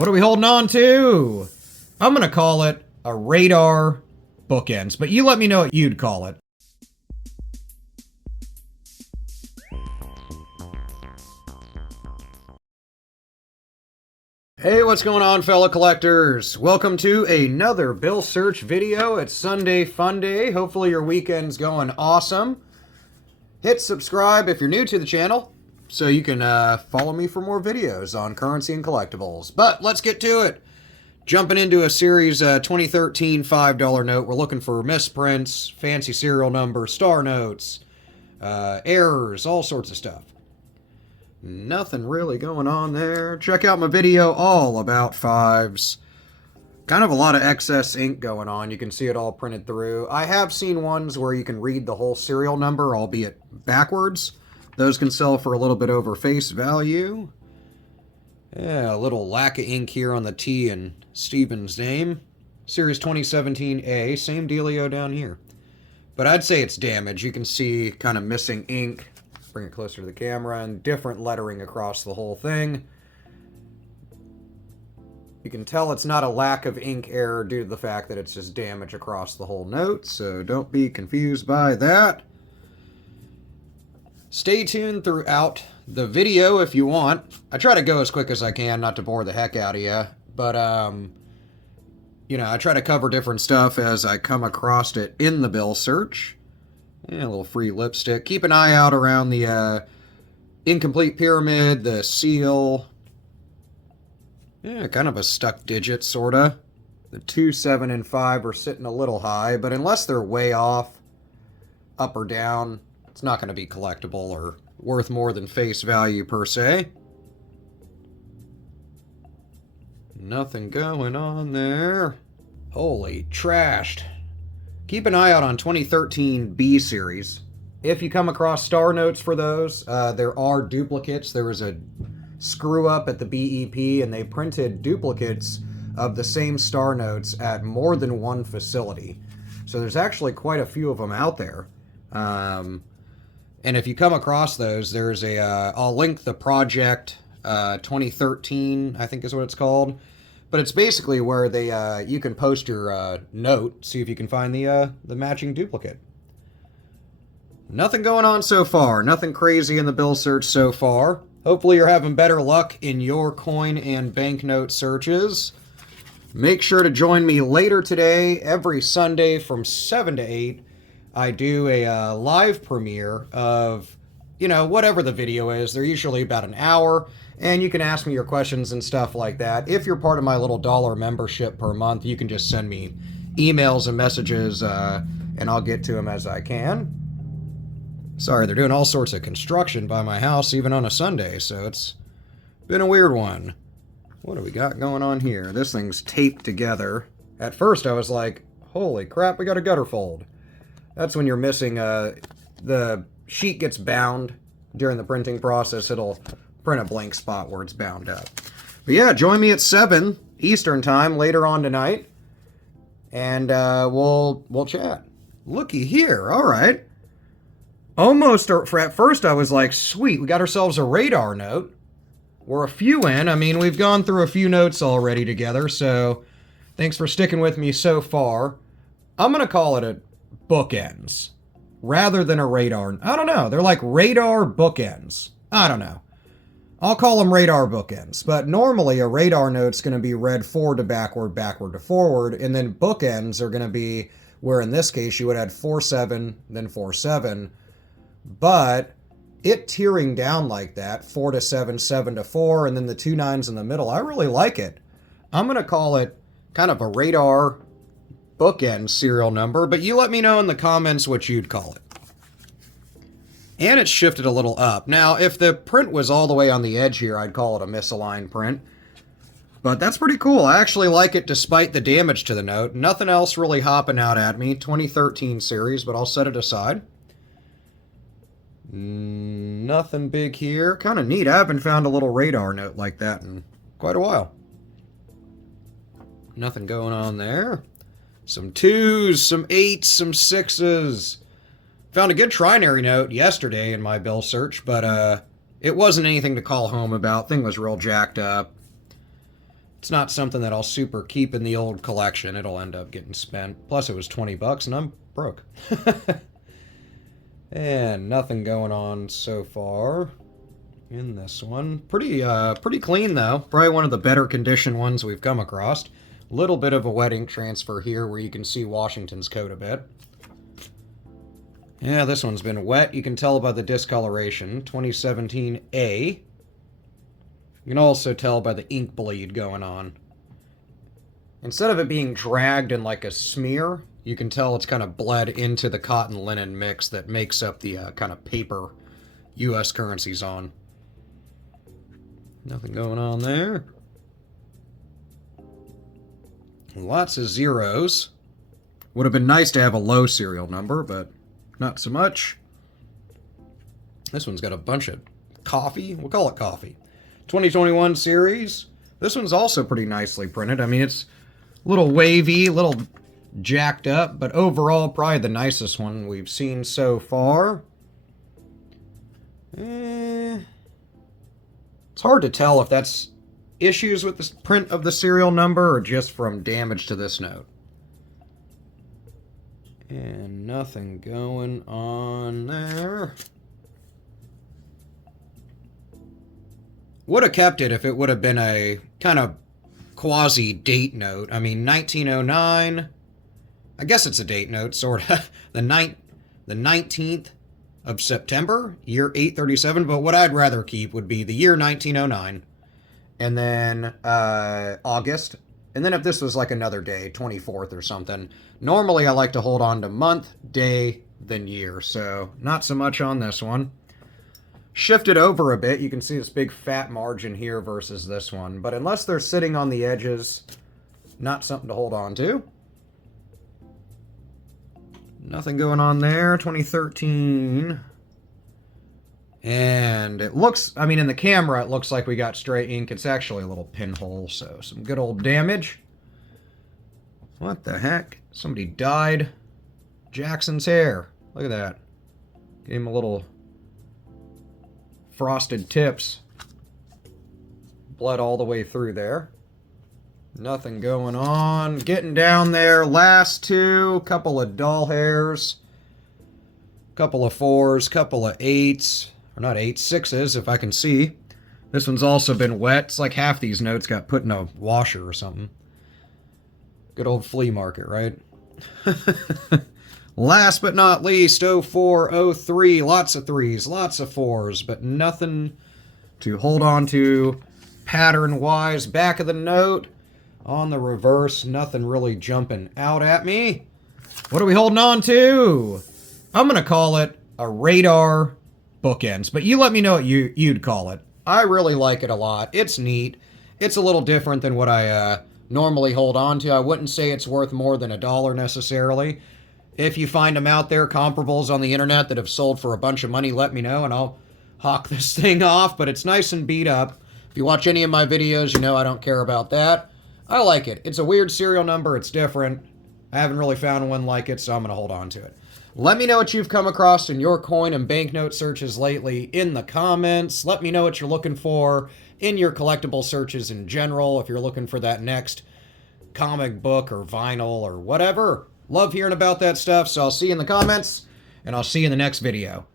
What are we holding on to? I'm going to call it a radar bookends, but you let me know what you'd call it. Hey, what's going on, fellow collectors? Welcome to another bill search video. It's Sunday Fun Day. Hopefully your weekend's going awesome. Hit subscribe if you're new to the channel, so you can follow me for more videos on currency and collectibles. But let's get to it. Jumping into a series 2013 $5 note. We're looking for misprints, fancy serial number, star notes, errors, all sorts of stuff. Nothing really going on there. Check out my video all about fives. Kind of a lot of excess ink going on. You can see it all printed through. I have seen ones where you can read the whole serial number, albeit backwards. Those can sell for a little bit over face value. Yeah, a little lack of ink here on the T in Steven's name. Series 2017A, same dealio down here. But I'd say it's damaged. You can see kind of missing ink. Bring it closer to the camera, and different lettering across the whole thing. You can tell it's not a lack of ink error due to the fact that it's just damage across the whole note, so don't be confused by that. Stay tuned throughout the video if you want. I try to go as quick as I can, not to bore the heck out of you, but you know, I try to cover different stuff as I come across it in the bill search. Yeah, a little free lipstick. Keep an eye out around the incomplete pyramid, the seal. Yeah, kind of a stuck digit, sorta. The 2, 7, and 5 are sitting a little high, but unless they're way off, up or down, it's not going to be collectible or worth more than face value per se. Nothing going on there. Holy trashed. Keep an eye out on 2013 B series. If you come across star notes for those, there are duplicates. There was a screw up at the BEP, and they printed duplicates of the same star notes at more than one facility. So there's actually quite a few of them out there. And if you come across those, there's a, I'll link the project 2013, I think is what it's called. But it's basically where they you can post your note, see if you can find the matching duplicate. Nothing going on so far. Nothing crazy in the bill search so far. Hopefully you're having better luck in your coin and banknote searches. Make sure to join me later today, every Sunday from 7 to 8. I do a live premiere of, you know, whatever the video is. They're usually about an hour. And you can ask me your questions and stuff like that. If you're part of my little $1 membership per month, you can just send me emails and messages, and I'll get to them as I can. Sorry, they're doing all sorts of construction by my house, even on a Sunday, so it's been a weird one. What do we got going on here? This thing's taped together. At first, I was like, holy crap, we got a gutter fold. That's when you're missing, the sheet gets bound during the printing process. It'll print a blank spot where it's bound up. But yeah, join me at 7 Eastern time later on tonight, and we'll chat. Looky here, all right. Almost, at first I was like, sweet, we got ourselves a radar note. We're a few in. I mean, we've gone through a few notes already together, so thanks for sticking with me so far. I'm going to call it a bookends rather than a radar. I don't know. They're like radar bookends. I don't know. I'll call them radar bookends, but normally a radar note's going to be read forward to backward, backward to forward, and then bookends are going to be where in this case you would add 4-7, then 4-7, but it tearing down like that, 4 to 7, 7 to 4, and then the 2 9s in the middle, I really like it. I'm going to call it kind of a radar bookend serial number, but you let me know in the comments what you'd call it. And it's shifted a little up. Now, if the print was all the way on the edge here, I'd call it a misaligned print. But that's pretty cool. I actually like it despite the damage to the note. Nothing else really hopping out at me. 2013 series, but I'll set it aside. Nothing big here. Kind of neat. I haven't found a little radar note like that in quite a while. Nothing going on there. Some 2s, some 8s, some 6s. Found a good trinary note yesterday in my bill search, but it wasn't anything to call home about. Thing was real jacked up. It's It's not something that I'll super keep in the old collection. It'll end up getting spent. Plus, it was 20 bucks and I'm broke. And nothing going on so far in this one. Pretty clean, though. Probably one of the better condition ones we've come across. Little bit of a wet ink transfer here where you can see Washington's coat a bit. Yeah, this one's been wet. You can tell by the discoloration. 2017A. You can also tell by the ink bleed going on. Instead of it being dragged in like a smear, you can tell it's kind of bled into the cotton linen mix that makes up the kind of paper U.S. currencies on. Nothing going on there. Lots of zeros. Would have been nice to have a low serial number, but not so much. This one's got a bunch of coffee. We'll call it coffee. 2021 series. This one's also pretty nicely printed. I mean, it's a little wavy, a little jacked up, but overall, probably the nicest one we've seen so far. It's hard to tell if that's issues with the print of the serial number or just from damage to this note. And nothing going on there. Would have kept it if it would have been a kind of quasi-date note. I mean, 1909. I guess it's a date note, sort of. The 19th of September, year 837. But what I'd rather keep would be the year 1909. And then August. And then if this was like another day, 24th or something. Normally I like to hold on to month, day, then year. So not so much on this one. Shifted over a bit, you can see this big fat margin here versus this one. But unless they're sitting on the edges, not something to hold on to. Nothing going on there. 2013. And it looks, I mean, in the camera, it looks like we got straight ink. It's actually a little pinhole, so some good old damage. What the heck? Somebody dyed Jackson's hair. Look at that. Gave him a little frosted tips. Blood all the way through there. Nothing going on. Getting down there. Last two. Couple of dull hairs. Couple of 4s. Couple of 8s. Or not 8s. 6s, if I can see. This one's also been wet. It's like half these notes got put in a washer or something. Good old flea market, right? Last but not least, 04, 03, lots of 3s, lots of 4s, but nothing to hold on to pattern-wise. Back of the note, on the reverse, nothing really jumping out at me. What are we holding on to? I'm going to call it a radar bookends, but you let me know what you'd call it. I really like it a lot. It's neat. It's a little different than what I normally hold on to. I wouldn't say it's worth more than $1 necessarily. If you find them out there, comparables on the internet that have sold for a bunch of money, let me know and I'll hawk this thing off. But it's nice and beat up. If you watch any of my videos, you know I don't care about that. I like it. It's a weird serial number. It's different. I haven't really found one like it, so I'm going to hold on to it. Let me know what you've come across in your coin and banknote searches lately in the comments. Let me know what you're looking for in your collectible searches in general. If you're looking for that next comic book or vinyl or whatever. Love hearing about that stuff, so I'll see you in the comments, and I'll see you in the next video.